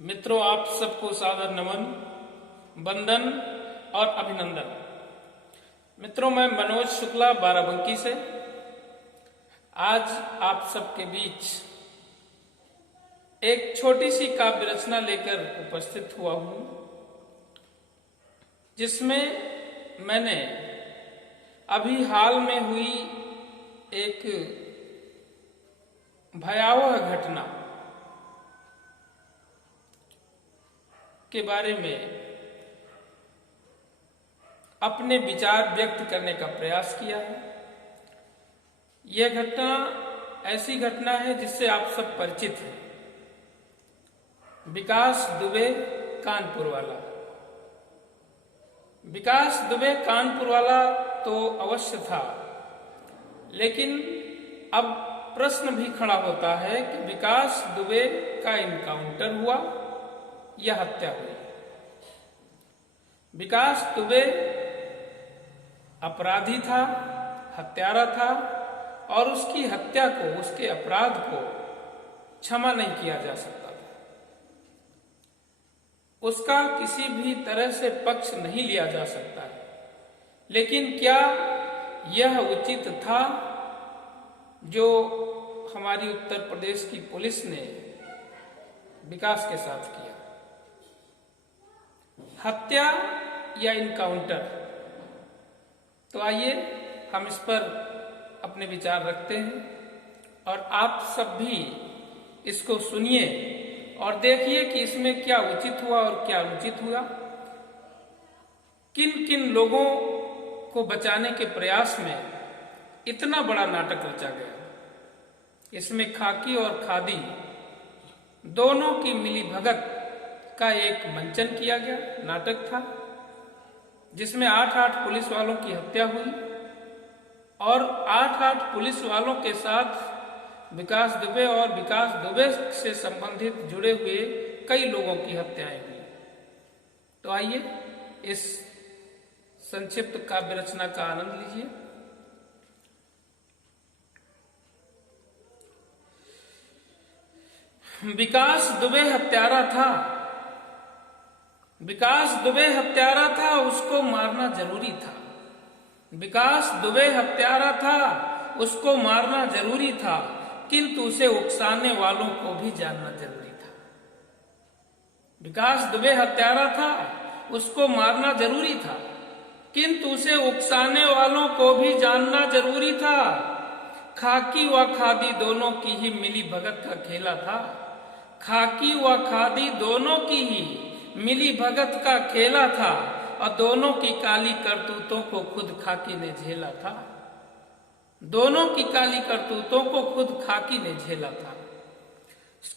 मित्रों, आप सबको सादर नमन, वंदन और अभिनंदन। मित्रों, मैं मनोज शुक्ला बाराबंकी से आज आप सबके बीच एक छोटी सी काव्य रचना लेकर उपस्थित हुआ हूं, जिसमें मैंने अभी हाल में हुई एक भयावह घटना के बारे में अपने विचार व्यक्त करने का प्रयास किया है। यह घटना ऐसी घटना है जिससे आप सब परिचित हैं। विकास दुबे कानपुर वाला। विकास दुबे कानपुर वाला तो अवश्य था, लेकिन अब प्रश्न भी खड़ा होता है कि विकास दुबे का इनकाउंटर हुआ या हत्या हुई। विकास दुबे अपराधी था, हत्यारा था, और उसकी हत्या को, उसके अपराध को क्षमा नहीं किया जा सकता था। उसका किसी भी तरह से पक्ष नहीं लिया जा सकता है। लेकिन क्या यह उचित था जो हमारी उत्तर प्रदेश की पुलिस ने विकास के साथ किया? हत्या या इनकाउंटर? तो आइए हम इस पर अपने विचार रखते हैं और आप सब भी इसको सुनिए और देखिए कि इसमें क्या उचित हुआ और क्या अनुचित हुआ। किन किन लोगों को बचाने के प्रयास में इतना बड़ा नाटक रचा गया। इसमें खाकी और खादी दोनों की मिलीभगत का एक मंचन किया गया नाटक था, जिसमें 8-8 पुलिस वालों की हत्या हुई और 8-8 पुलिस वालों के साथ विकास दुबे और विकास दुबे से संबंधित जुड़े हुए कई लोगों की हत्याएं हुई। तो आइए इस संक्षिप्त काव्य रचना का आनंद लीजिए। विकास दुबे हत्यारा था। विकास दुबे हत्यारा था, उसको मारना जरूरी था। विकास दुबे हत्यारा था, उसको मारना जरूरी था, किंतु उसे उकसाने वालों को भी जानना जरूरी था। विकास दुबे हत्यारा था, उसको मारना जरूरी था, किंतु उसे उकसाने वालों को भी जानना जरूरी था। खाकी व खादी दोनों की ही मिली भगत का खेला था। खाकी व खादी दोनों की ही मिली भगत का खेला था, और दोनों की काली करतूतों को खुद खाकी ने झेला था। दोनों की काली करतूतों को खुद खाकी ने झेला था।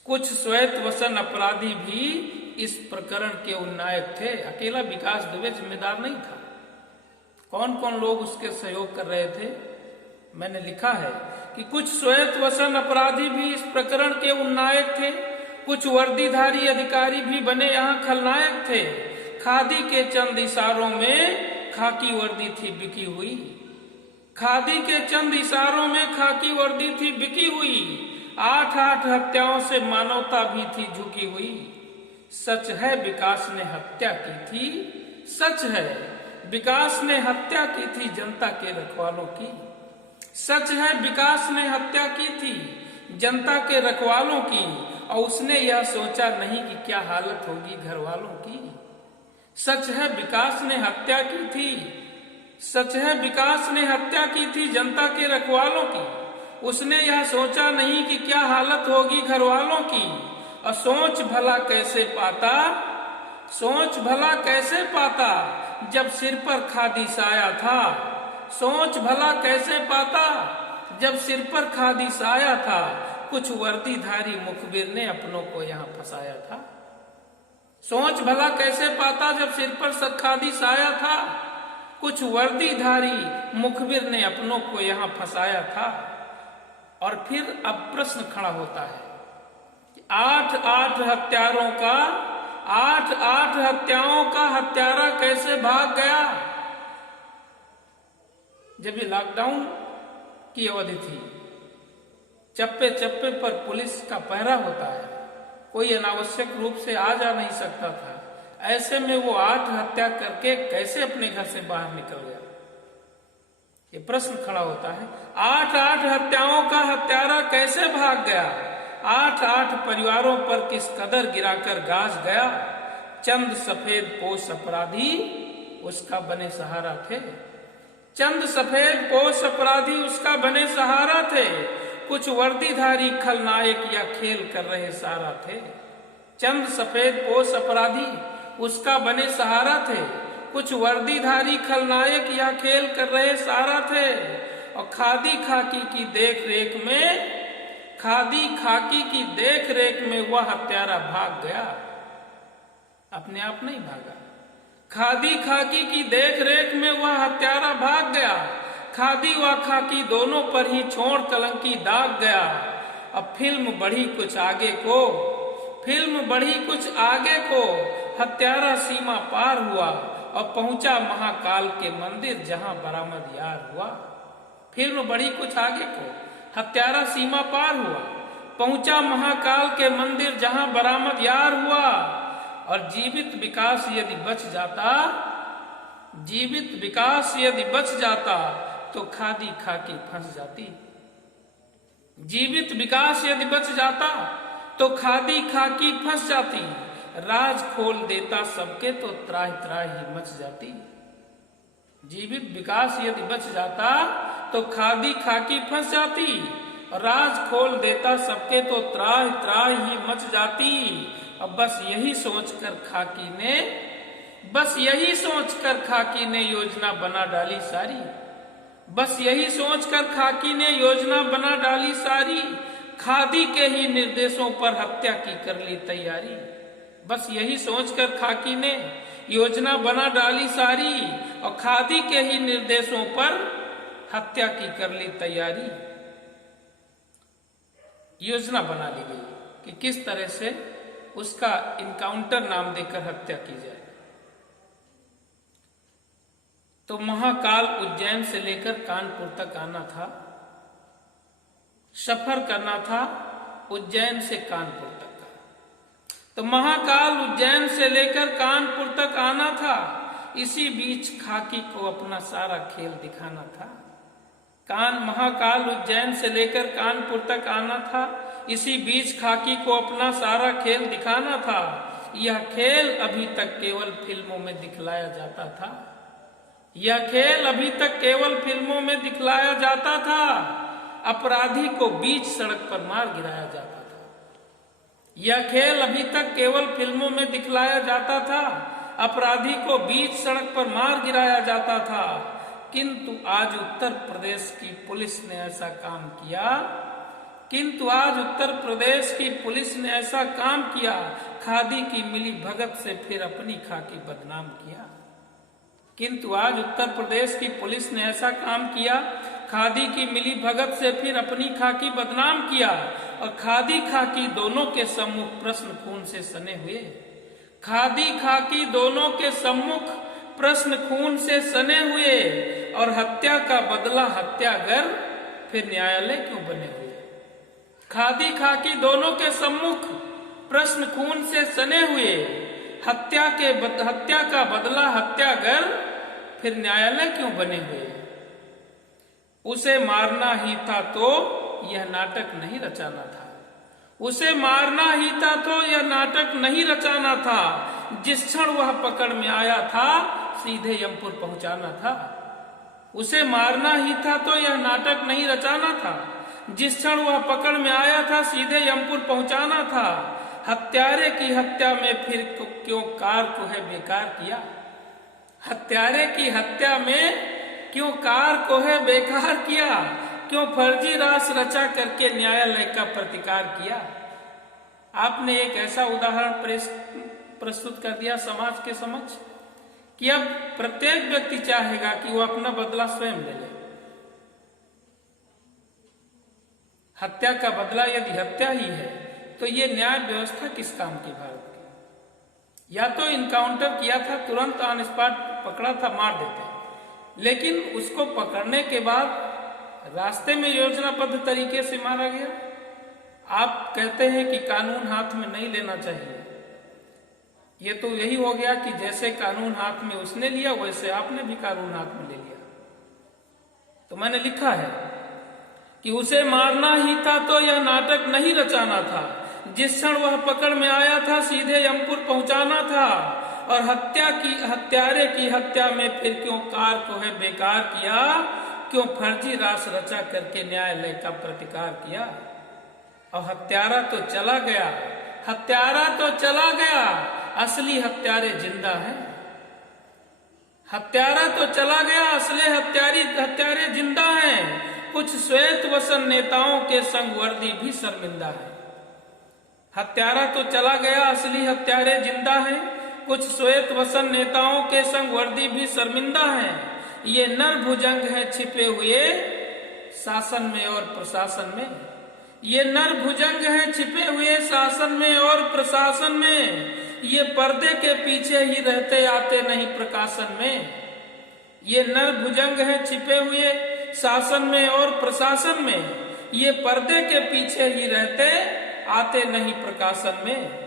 कुछ श्वेत वसन अपराधी भी इस प्रकरण के उन्नायक थे। अकेला विकास दुबे जिम्मेदार नहीं था। कौन कौन लोग उसके सहयोग कर रहे थे? मैंने लिखा है कि कुछ श्वेत वसन अपराधी भी इस प्रकरण के उन्नायक थे। कुछ वर्दीधारी अधिकारी भी बने यहाँ खलनायक थे। खादी के चंद इशारों में खाकी वर्दी थी बिकी हुई। खादी के चंद इशारों में खाकी वर्दी थी बिकी हुई। 8-8 हत्याओं से मानवता भी थी झुकी हुई। सच है विकास ने हत्या की थी। सच है विकास ने हत्या की थी जनता के रखवालों की। सच है विकास ने हत्या की थी जनता के रखवालों की, और उसने यह सोचा नहीं कि क्या हालत होगी घर वालों की। सच है विकास ने हत्या की थी। सच है विकास ने हत्या की थी जनता के रखवालों की। उसने यह सोचा नहीं कि क्या हालत होगी घर वालों की। और सोच भला कैसे पाता, सोच भला कैसे पाता, जब सिर पर खादी साया था। सोच भला कैसे पाता, जब सिर पर खादी साया था। कुछ वर्दीधारी मुखबिर ने अपनों को यहाँ फंसाया था। सोच भला कैसे पाता, जब सिर पर खादी साया था। कुछ वर्दीधारी मुखबिर ने अपनों को यहाँ फंसाया था। और फिर अब प्रश्न खड़ा होता है कि 8-8 हत्यारों का, 8-8 हत्याओं का हत्यारा कैसे भाग गया? जब ये लॉकडाउन की अवधि थी, चप्पे चप्पे पर पुलिस का पहरा होता है, कोई अनावश्यक रूप से आ जा नहीं सकता था। ऐसे में वो 8 हत्या करके कैसे अपने घर से बाहर निकल गया? ये प्रश्न खड़ा होता है। 8 हत्याओं का हत्यारा कैसे भाग गया? 8 परिवारों पर किस कदर गिराकर गाज गया? चंद सफेद पोश अपराधी उसका बने सहारा थे। चंद सफेद पोश अपराधी उसका बने सहारा थे। कुछ वर्दीधारी खलनायक या खेल कर रहे सारा थे। चंद सफेद पोश अपराधी उसका बने सहारा थे। कुछ वर्दीधारी खलनायक या खेल कर रहे सारा थे। और खादी खाकी की देख रेख में वह हत्यारा भाग गया। अपने आप नहीं भागा। खादी खाकी की देख रेख में वह हत्यारा भाग गया। खादी व खाकी दोनों पर ही छोड़ कलंकी दाग गया। अब फिल्म बढ़ी कुछ आगे को हत्यारा सीमा पार हुआ और पहुंचा महाकाल के मंदिर जहां बरामद यार हुआ। फिल्म बढ़ी कुछ आगे को हत्यारा सीमा पार हुआ, पहुंचा महाकाल के मंदिर जहां बरामद यार हुआ। और जीवित विकास यदि बच जाता तो खादी खाकी फंस जाती। जीवित विकास यदि बच जाता तो खादी खाकी फंस जाती। राज खोल देता सबके तो त्राहि ही मच जाती। जीवित विकास यदि बच जाता तो खादी खाकी फंस जाती। राज खोल देता सबके तो त्राहि ही मच जाती। अब बस यही सोचकर खाकी ने योजना बना डाली सारी। खादी के ही निर्देशों पर हत्या की कर ली तैयारी। बस यही सोचकर खाकी ने योजना बना डाली सारी और खादी के ही निर्देशों पर हत्या की कर ली तैयारी। योजना बना ली गई कि किस तरह से उसका इनकाउंटर नाम देकर हत्या की जाए। तो महाकाल उज्जैन से लेकर कानपुर तक आना था, सफर करना था उज्जैन से कानपुर तक का। तो महाकाल उज्जैन से लेकर कानपुर तक आना था। इसी बीच खाकी को अपना सारा खेल दिखाना था। महाकाल उज्जैन से लेकर कानपुर तक आना था। इसी बीच खाकी को अपना सारा खेल दिखाना था। यह खेल अभी तक केवल फिल्मों में दिखलाया जाता था। अपराधी को बीच सड़क पर मार गिराया जाता था। यह खेल अभी तक केवल फिल्मों में दिखलाया जाता था। अपराधी को बीच सड़क पर मार गिराया जाता था। किंतु आज उत्तर प्रदेश की पुलिस ने ऐसा काम किया। खादी की मिली भगत से फिर अपनी खाकी बदनाम किया। किंतु आज उत्तर प्रदेश की पुलिस ने ऐसा काम किया। खादी की मिली भगत से फिर अपनी खाकी बदनाम किया। और खादी खाकी दोनों के सम्मुख प्रश्न खून से सने हुए। खादी खाकी दोनों के सम्मुख प्रश्न खून से सने हुए। और हत्या का बदला हत्यागर फिर न्यायालय क्यों बने हुए? खादी खाकी दोनों के सम्मुख प्रश्न खून से सने हुए। हत्या का बदला हत्यागर फिर न्यायालय क्यों बने हुए? उसे मारना ही था तो यह नाटक नहीं रचाना था। जिस क्षण वह पकड़ में आया था सीधे यमपुर पहुंचाना था। उसे मारना ही था तो यह नाटक नहीं रचाना था। जिस क्षण वह पकड़ में आया था सीधे यमपुर पहुंचाना था। हत्यारे की हत्या में फिर क्यों कार को है बेकार किया? हत्यारे की हत्या में क्यों कार को है बेकार किया? क्यों फर्जी रास रचा करके न्यायालय का प्रतिकार किया? आपने एक ऐसा उदाहरण प्रस्तुत कर दिया समाज के समक्ष कि अब प्रत्येक व्यक्ति चाहेगा कि वो अपना बदला स्वयं ले ले। हत्या का बदला यदि हत्या ही है तो ये न्याय व्यवस्था किस काम की भारत की? या तो इनकाउंटर किया था, तुरंत ऑन स्पॉट पकड़ा था, मार देते। लेकिन उसको पकड़ने के बाद रास्ते में योजनाबद्ध तरीके से मारा गया। आप कहते हैं कि कानून हाथ में नहीं लेना चाहिए। ये तो यही हो गया कि जैसे कानून हाथ में उसने लिया वैसे आपने भी कानून हाथ में ले लिया। तो मैंने लिखा है कि उसे मारना ही था तो यह नाटक नहीं रचाना था। जिस क्षण वह पकड़ में आया था सीधे यमपुर पहुंचाना था। और हत्यारे की हत्या में फिर क्यों कार को है बेकार किया, क्यों फर्जी रास रचा करके न्यायालय का प्रतिकार किया। और हत्यारा तो चला गया, हत्यारा तो चला गया, असली हत्यारे जिंदा हैं। हत्यारा तो चला गया, असली हत्यारे जिंदा हैं। कुछ श्वेत वसन नेताओं के संग वर्दी भी शर्मिंदा है। हत्यारा तो चला गया, असली हत्यारे जिंदा हैं। कुछ श्वेत वसन नेताओं के संग वर्दी भी शर्मिंदा हैं। ये नर भुजंग हैं छिपे हुए शासन में और प्रशासन में। ये नर भुजंग हैं छिपे हुए शासन में और प्रशासन में। ये पर्दे के पीछे ही रहते आते नहीं प्रकाशन में। ये नर भुजंग हैं छिपे हुए शासन में और प्रशासन में। ये पर्दे के पीछे ही रहते आते नहीं प्रकाशन में।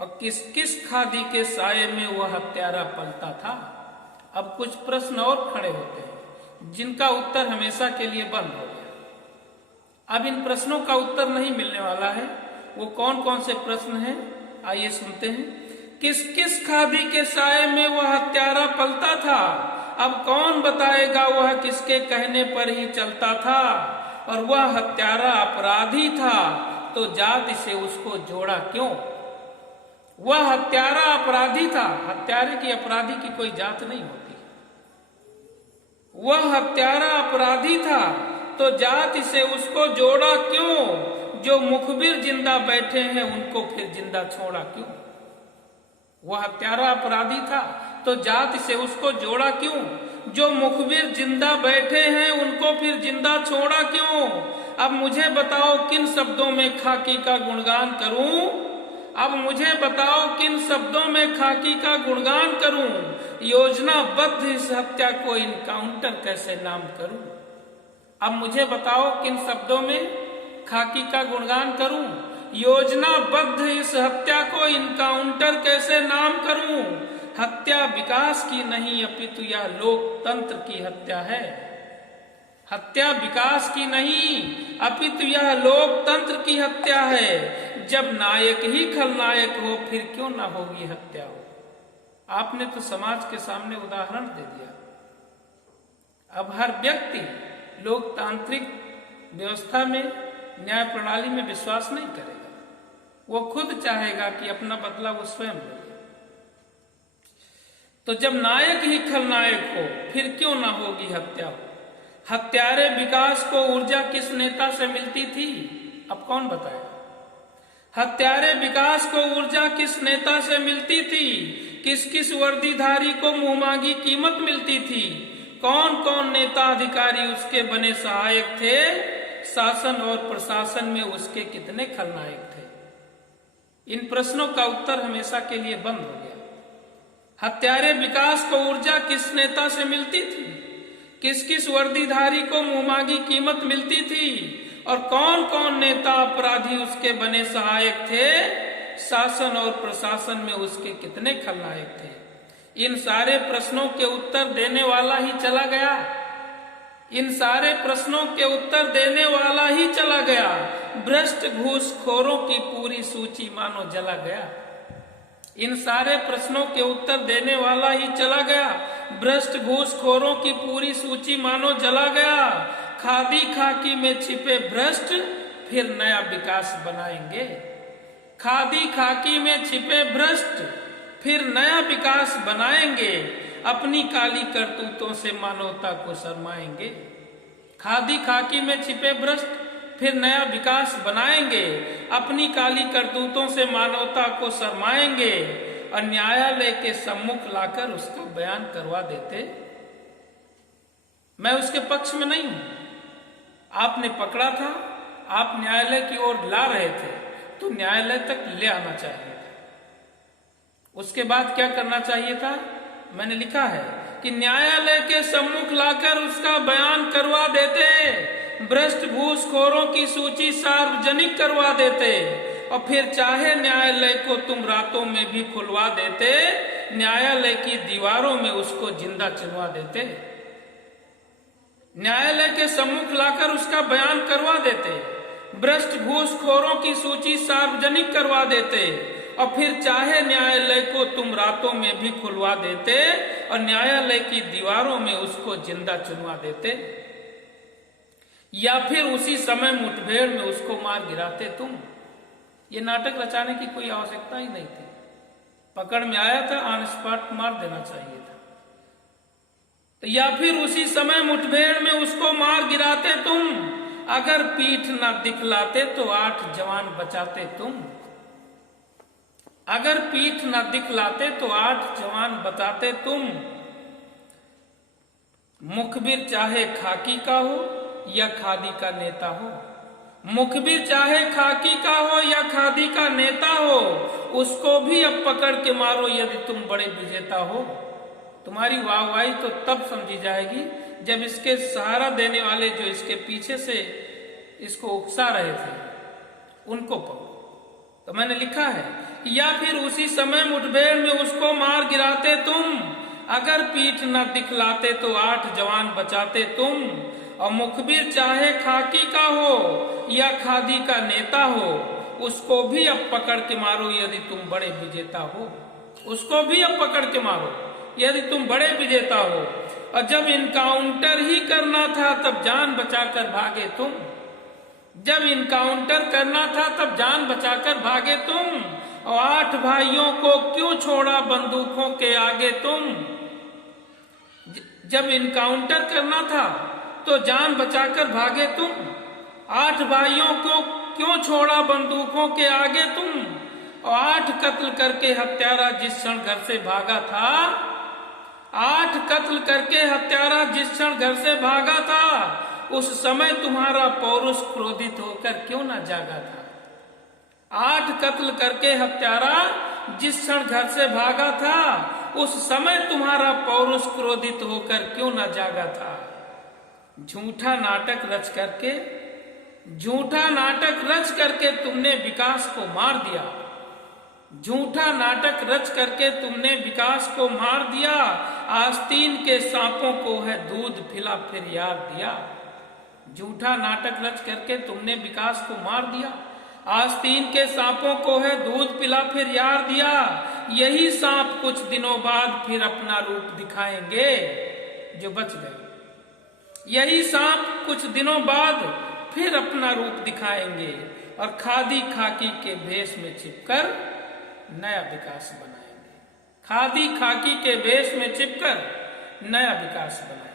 और किस किस खादी के साये में वह हत्यारा पलता था। अब कुछ प्रश्न और खड़े होते हैं जिनका उत्तर हमेशा के लिए बंद हो गया। अब इन प्रश्नों का उत्तर नहीं मिलने वाला है। वो कौन कौन से प्रश्न हैं, आइए सुनते हैं। किस किस खादी के साये में वह हत्यारा पलता था। अब कौन बताएगा वह किसके कहने पर ही चलता था। और वह हत्यारा अपराधी था तो जाति से उसको जोड़ा क्यों। वह हत्यारा अपराधी था, हत्यारे की अपराधी की कोई जात नहीं होती। वह हत्यारा अपराधी था तो जाति से उसको जोड़ा क्यों। जो मुखबिर जिंदा बैठे हैं उनको फिर जिंदा छोड़ा क्यों। वह हत्यारा अपराधी था तो जाति से उसको जोड़ा क्यों। जो मुखबिर जिंदा बैठे हैं उनको फिर जिंदा छोड़ा क्यों। अब मुझे बताओ किन शब्दों में खाकी का गुणगान करूं। अब मुझे बताओ किन शब्दों में खाकी का गुणगान करूं। योजनाबद्ध इस हत्या को इनकाउंटर कैसे नाम करूं। अब मुझे बताओ किन शब्दों में खाकी का गुणगान करूं। योजनाबद्ध इस हत्या को इनकाउंटर कैसे नाम करूं। हत्या विकास की नहीं अपितु यह लोकतंत्र की हत्या है। हत्या विकास की नहीं अपितु यह लोकतंत्र की हत्या है। जब नायक ही खलनायक हो फिर क्यों ना होगी हत्या हो। आपने तो समाज के सामने उदाहरण दे दिया। अब हर व्यक्ति लोकतांत्रिक व्यवस्था में न्याय प्रणाली में विश्वास नहीं करेगा। वो खुद चाहेगा कि अपना बदला वो स्वयं ले। तो जब नायक ही खलनायक हो फिर क्यों ना होगी हत्या हो। हत्यारे विकास को ऊर्जा किस नेता से मिलती थी, अब कौन बताएगा। हत्यारे विकास को ऊर्जा किस नेता से मिलती थी। किस किस वर्दीधारी को मुंहमांगी कीमत मिलती थी। कौन कौन नेता अधिकारी उसके बने सहायक थे। शासन और प्रशासन में उसके कितने खलनायक थे। इन प्रश्नों का उत्तर हमेशा के लिए बंद हो गया। हत्यारे विकास को ऊर्जा किस नेता से मिलती थी। किस किस वर्दीधारी को मुंहमांगी कीमत मिलती थी। और कौन कौन नेता अपराधी उसके बने सहायक थे। शासन और प्रशासन में उसके कितने खलनायक थे। इन सारे प्रश्नों के उत्तर देने वाला ही चला गया। इन सारे प्रश्नों के उत्तर देने वाला ही चला गया। भ्रष्ट घूसखोरों की पूरी सूची मानो जला गया। इन सारे प्रश्नों के उत्तर देने वाला ही चला गया। भ्रष्ट घूसखोरों की पूरी सूची मानो जला गया। खादी खाकी में छिपे भ्रष्ट फिर नया विकास बनाएंगे। खादी खाकी में छिपे भ्रष्ट फिर नया विकास बनाएंगे। अपनी काली करतूतों से मानवता को शर्माएंगे। खादी खाकी में छिपे भ्रष्ट फिर नया विकास बनाएंगे। अपनी काली करतूतों से मानवता को शर्माएंगे। और न्यायालय के सम्मुख लाकर उसका बयान करवा देते। मैं उसके पक्ष में नहीं हूं। आपने पकड़ा था, आप न्यायालय की ओर ला रहे थे तो न्यायालय तक ले आना चाहिए था। उसके बाद क्या करना चाहिए था, मैंने लिखा है कि न्यायालय के सम्मुख लाकर उसका बयान करवा देते। भ्रष्ट घूसखोरों की सूची सार्वजनिक करवा देते और फिर चाहे न्यायालय को तुम रातों में भी खुलवा देते, न्यायालय की दीवारों में उसको जिंदा चुनवा देते, न्यायालय के सम्मुख लाकर उसका बयान करवा देते, भ्रष्ट घूसखोरों की सूची सार्वजनिक करवा देते और फिर चाहे न्यायालय को तुम रातों में भी खुलवा देते और न्यायालय की दीवारों में उसको जिंदा चुनवा देते, या फिर उसी समय मुठभेड़ में उसको मार गिराते तुम। ये नाटक रचाने की कोई आवश्यकता ही नहीं थी। पकड़ में आया था, ऑन स्पॉट मार देना चाहिए था। तो या फिर उसी समय मुठभेड़ में उसको मार गिराते तुम। अगर पीठ न दिखलाते तो 8 जवान बचाते तुम। अगर पीठ न दिखलाते तो 8 जवान बचाते तुम। मुखबिर चाहे खाकी का हो या खादी का नेता हो, मुखबिर चाहे खाकी का हो या खादी का नेता हो, उसको भी अब पकड़ के मारो यदि तुम बड़े विजेता हो। तुम्हारी वाहवाही तो तब समझी जाएगी जब इसके सहारा देने वाले जो इसके पीछे से इसको उकसा रहे थे उनको पकड़ो। तो मैंने लिखा है या फिर उसी समय मुठभेड़ में उसको मार गिराते तुम। अगर पीठ न दिखलाते तो 8 जवान बचाते तुम। और मुखबिर चाहे खाकी का हो या खादी का नेता हो, उसको भी अब पकड़ के मारो यदि तुम बड़े विजेता हो। उसको भी अब पकड़ के मारो यदि तुम बड़े विजेता हो। और जब इनकाउंटर ही करना था तब जान बचाकर भागे तुम। जब इनकाउंटर करना था तब जान बचाकर भागे तुम। और 8 भाइयों को क्यों छोड़ा बंदूकों के आगे तुम। जब इनकाउंटर करना था तो जान बचाकर भागे तुम। 8 भाइयों को क्यों छोड़ा बंदूकों के आगे तुम। और 8 कत्ल करके हत्यारा जिस क्षण घर से भागा था, 8 कत्ल करके हत्यारा जिस क्षण घर से भागा था, उस समय तुम्हारा पौरुष क्रोधित होकर क्यों ना जागा था। 8 कत्ल करके हत्यारा जिस क्षण घर से भागा था, उस समय तुम्हारा पौरुष क्रोधित होकर क्यों ना जागा था। झूठा नाटक रच करके तुमने विकास को मार दिया। झूठा नाटक रच करके तुमने विकास को मार दिया। आस्तीन के सांपों को है दूध पिला फिर यार दिया। झूठा नाटक रच करके तुमने विकास को मार दिया। आस्तीन के सांपों को है दूध पिला फिर यार दिया। यही सांप कुछ दिनों बाद फिर अपना रूप दिखाएंगे जो बच गए। यही सांप कुछ दिनों बाद फिर अपना रूप दिखाएंगे और खादी खाकी के भेष में छिपकर नया विकास बनाएंगे। खादी खाकी के भेष में छिपकर नया विकास बनाएंगे।